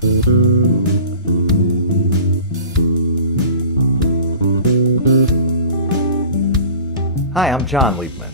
Hi, I'm Jon Liebman.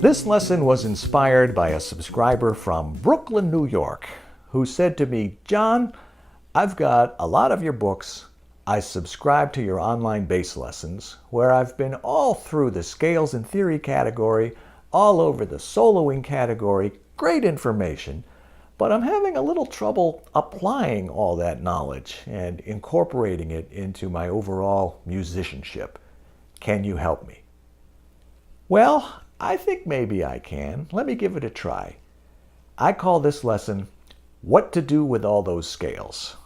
This lesson was inspired by a subscriber from Brooklyn, New York, who said to me, "Jon, I've got a lot of your books. I subscribe to your online bass lessons, where I've been all through the scales and theory category, all over the soloing category, great information, but I'm having a little trouble applying all that knowledge and incorporating it into my overall musicianship. Can you help me?" Well, I think maybe I can. Let me give it a try. I call this lesson, What to Do with All Those Scales.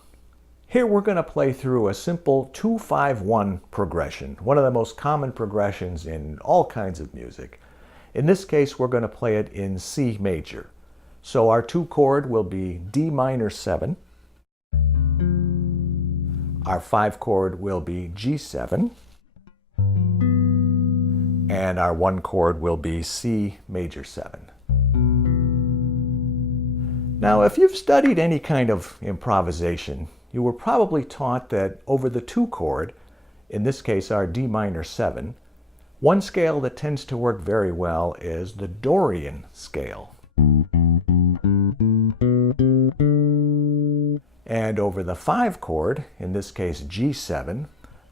Here we're going to play through a simple 2-5-1 progression, one of the most common progressions in all kinds of music. In this case, we're going to play it in C major. So our 2 chord will be D minor 7. Our 5 chord will be G7. And our 1 chord will be C major 7. Now, if you've studied any kind of improvisation, you were probably taught that over the 2 chord, in this case our D minor 7, one scale that tends to work very well is the Dorian scale. And over the 5 chord, in this case G7,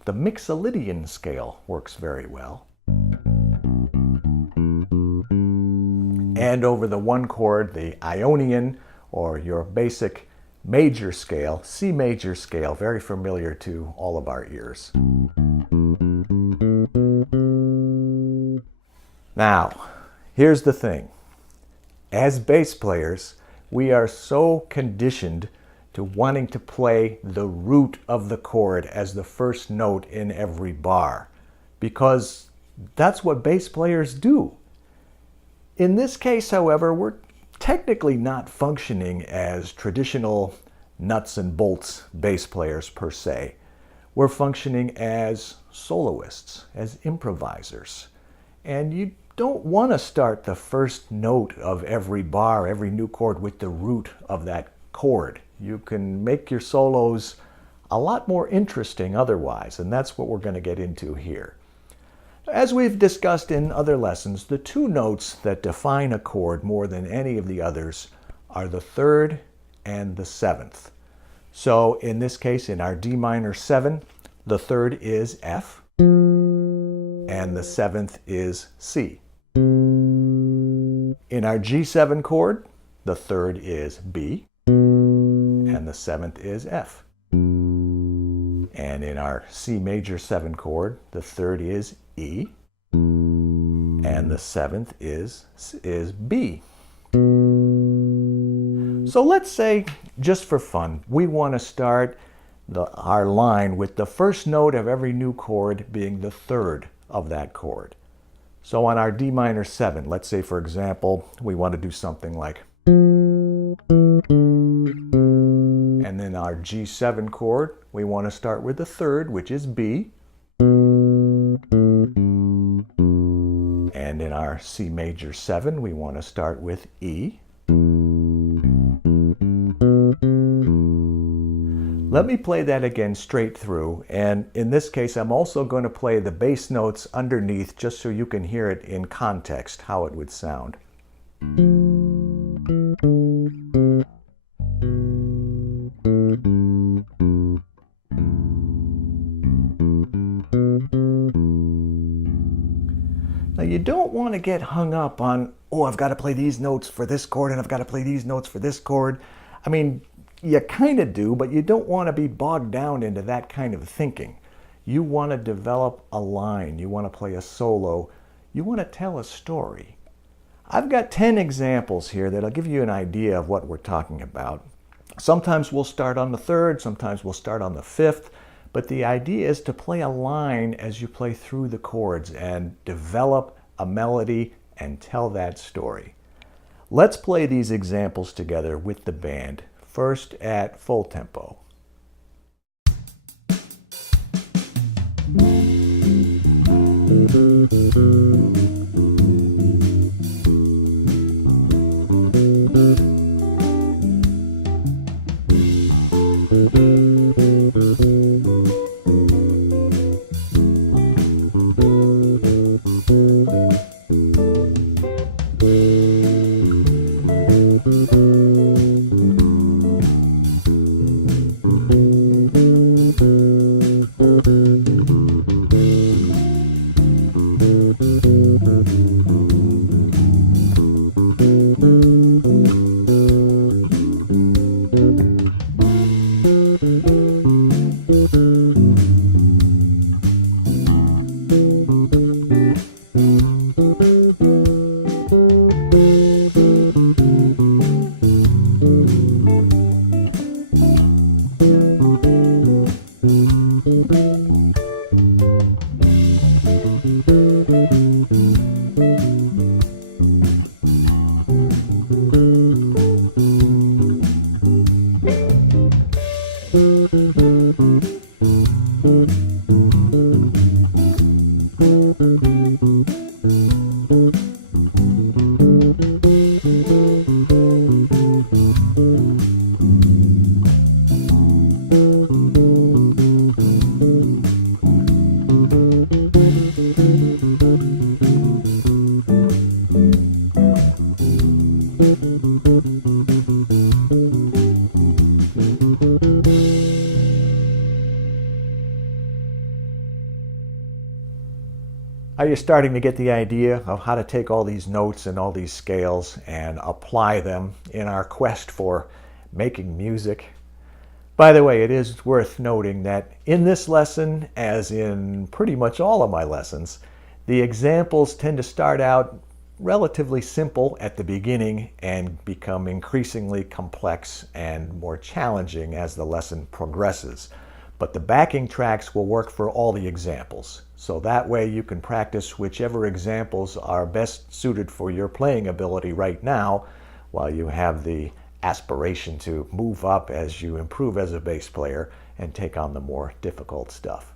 the Mixolydian scale works very well. And over the 1 chord, the Ionian, or your basic major scale, C major scale, very familiar to all of our ears. Now, here's the thing. As bass players, we are so conditioned to wanting to play the root of the chord as the first note in every bar, because that's what bass players do. In this case, however, we're technically not functioning as traditional nuts and bolts bass players per se. We're functioning as soloists, as improvisers. And you don't want to start the first note of every bar, every new chord, with the root of that chord. You can make your solos a lot more interesting otherwise, and that's what we're going to get into here. As we've discussed in other lessons, the 2 notes that define a chord more than any of the others are the 3rd and the 7th. So in this case, in our D minor 7, the 3rd is F, and the 7th is C. In our G7 chord, the 3rd is B, and the 7th is F. And in our C major 7 chord, the 3rd is E, and the 7th is B. So let's say, just for fun, we want to start our line with the first note of every new chord being the 3rd of that chord. So on our D minor 7, let's say, for example, we want to do something like, and then our G7 chord, we want to start with the 3rd, which is B. And in our C major 7, we want to start with E. Let me play that again straight through, and in this case I'm also going to play the bass notes underneath just so you can hear it in context, how it would sound. Now you don't want to get hung up on, oh, I've got to play these notes for this chord and I've got to play these notes for this chord. I mean, you kind of do, but you don't want to be bogged down into that kind of thinking. You want to develop a line. You want to play a solo. You want to tell a story. I've got 10 examples here that'll give you an idea of what we're talking about. Sometimes we'll start on the 3rd, sometimes we'll start on the 5th, but the idea is to play a line as you play through the chords and develop a melody and tell that story. Let's play these examples together with the band, first at full tempo. Are you starting to get the idea of how to take all these notes and all these scales and apply them in our quest for making music? By the way, it is worth noting that in this lesson, as in pretty much all of my lessons, the examples tend to start out relatively simple at the beginning and become increasingly complex and more challenging as the lesson progresses. But the backing tracks will work for all the examples. So that way you can practice whichever examples are best suited for your playing ability right now, while you have the aspiration to move up as you improve as a bass player and take on the more difficult stuff.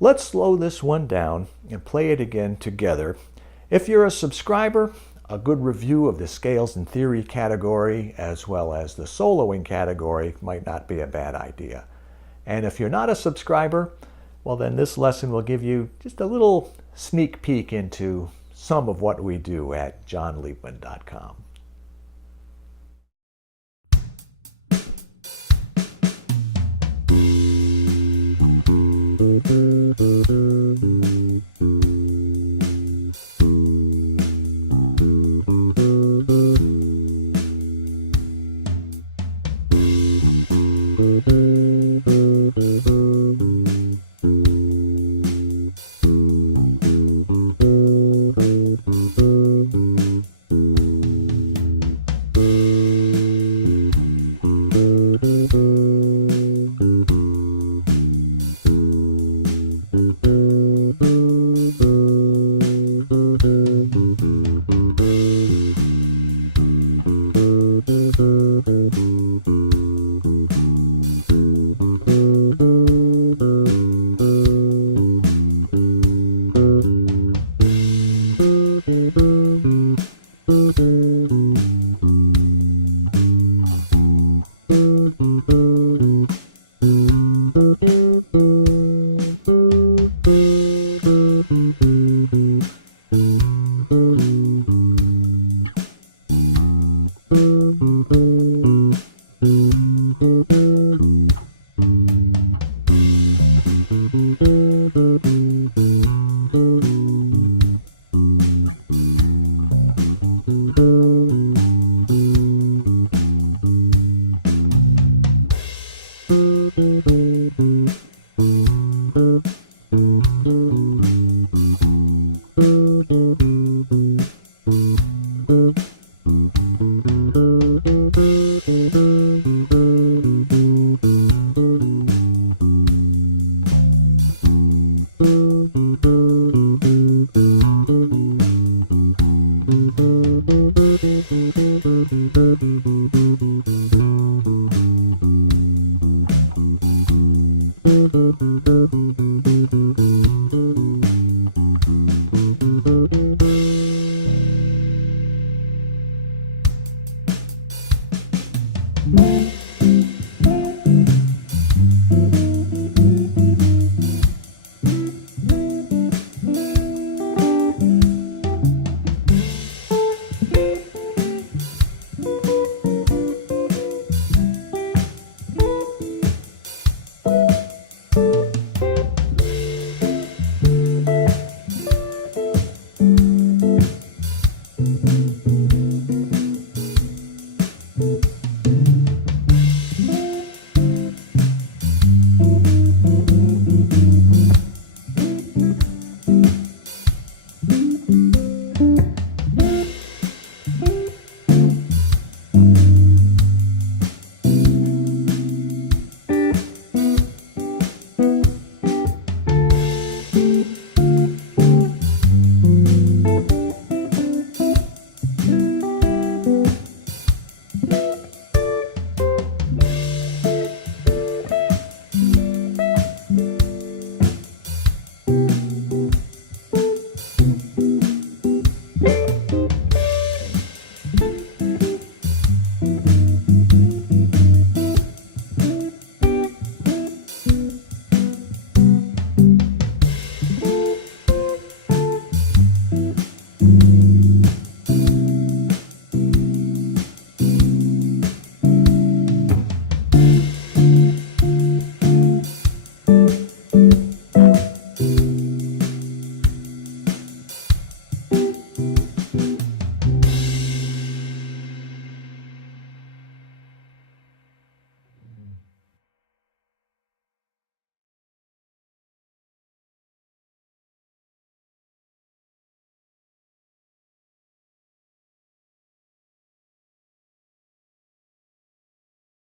Let's slow this one down and play it again together. If you're a subscriber, a good review of the Scales and Theory category as well as the soloing category might not be a bad idea. And if you're not a subscriber, well then this lesson will give you just a little sneak peek into some of what we do at jonliebman.com.